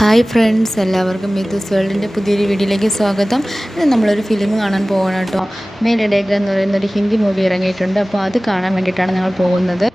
Hi friends, എല്ലാവർക്കും മിഥുസ് വേൾഡിൻ്റെ പുതിയൊരു വീഡിയോയിലേക്ക് സ്വാഗതം. ഇത് നമ്മളൊരു ഫിലിം കാണാൻ പോകണം കേട്ടോ. മേലഡേക എന്ന് പറയുന്നൊരു ഹിന്ദി മൂവി ഇറങ്ങിയിട്ടുണ്ട്. അപ്പോൾ അത് കാണാൻ വേണ്ടിയിട്ടാണ് ഞങ്ങൾ പോകുന്നത്.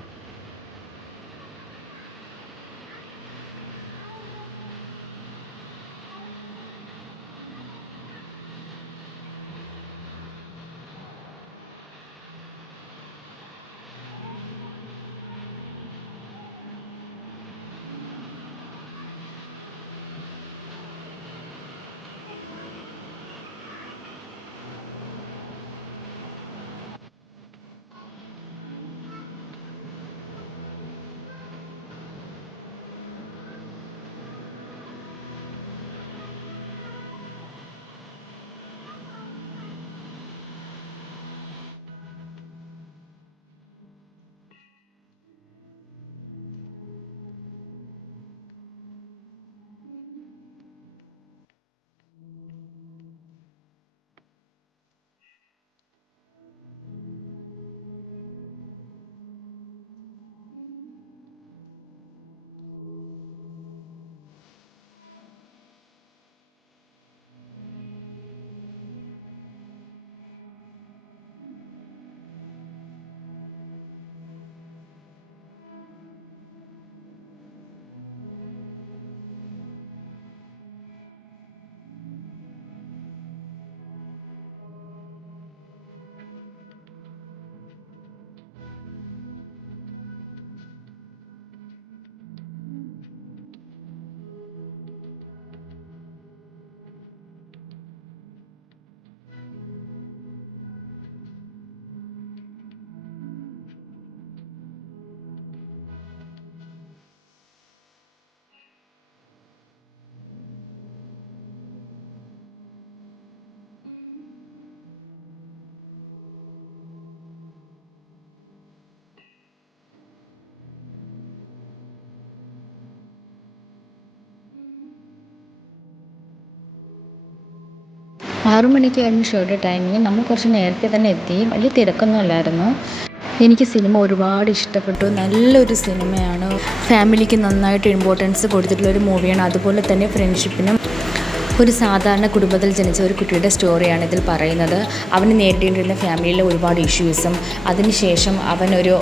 മണിക്കായിരുന്നു ഷോയുടെ ടൈമിങ്. നമ്മൾ കുറച്ച് നേരത്തെ തന്നെ എത്തി. വലിയ തിരക്കൊന്നും അല്ലായിരുന്നു. എനിക്ക് സിനിമ ഒരുപാട് ഇഷ്ടപ്പെട്ടു. നല്ലൊരു സിനിമയാണ്. ഫാമിലിക്ക് നന്നായിട്ട് ഇമ്പോർട്ടൻസ് കൊടുത്തിട്ടുള്ളൊരു മൂവിയാണ്. അതുപോലെ തന്നെ ഫ്രണ്ട്ഷിപ്പിനും. ഒരു സാധാരണ കുടുംബത്തിൽ ജനിച്ച ഒരു കുട്ടിയുടെ സ്റ്റോറിയാണ് ഇതിൽ പറയുന്നത്. അവന് നേരിടേണ്ടിയിരുന്ന ഫാമിലിയിലെ ഒരുപാട് ഇഷ്യൂസും, അതിനുശേഷം അവനൊരു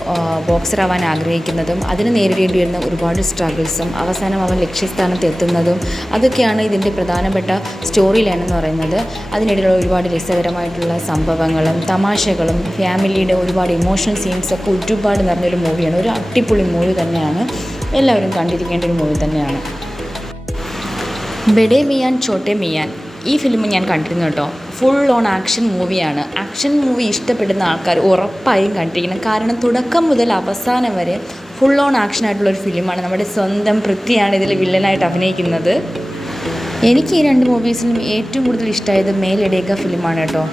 ബോക്സറാവാൻ ആഗ്രഹിക്കുന്നതും, അതിന് നേരിടേണ്ടി വരുന്ന ഒരുപാട് സ്ട്രഗിൾസും, അവസാനം അവൻ ലക്ഷ്യസ്ഥാനത്ത് എത്തുന്നതും, അതൊക്കെയാണ് ഇതിൻ്റെ പ്രധാനപ്പെട്ട സ്റ്റോറി ലൈനെന്ന് പറയുന്നത്. അതിനിടയിലുള്ള ഒരുപാട് രസകരമായിട്ടുള്ള സംഭവങ്ങളും തമാശകളും ഫാമിലിയുടെ ഒരുപാട് ഇമോഷണൽ സീൻസൊക്കെ ഒരുപാട് നിറഞ്ഞൊരു മൂവിയാണ്. ഒരു അടിപൊളി മൂവി തന്നെയാണ്. എല്ലാവരും കണ്ടിരിക്കേണ്ട ഒരു മൂവി തന്നെയാണ്. ബഡേ മിയാൻ ചോട്ടെ മിയാൻ ഈ ഫിലിം ഞാൻ കണ്ടിരുന്നു കേട്ടോ. ഫുൾ ഓൺ ആക്ഷൻ മൂവിയാണ്. ആക്ഷൻ മൂവി ഇഷ്ടപ്പെടുന്ന ആൾക്കാർ ഉറപ്പായും കണ്ടിരിക്കണം. കാരണം തുടക്കം മുതൽ അവസാനം വരെ ഫുൾ ഓൺ ആക്ഷൻ ആയിട്ടുള്ളൊരു ഫിലിമാണ്. നമ്മുടെ സ്വന്തം പൃഥ്വിയാണ് ഇതിൽ വില്ലനായിട്ട് അഭിനയിക്കുന്നത്. എനിക്ക് ഈ രണ്ട് മൂവീസിലും ഏറ്റവും കൂടുതൽ ഇഷ്ടമായത് മേലഡേക ഫിലിമാണ് കേട്ടോ.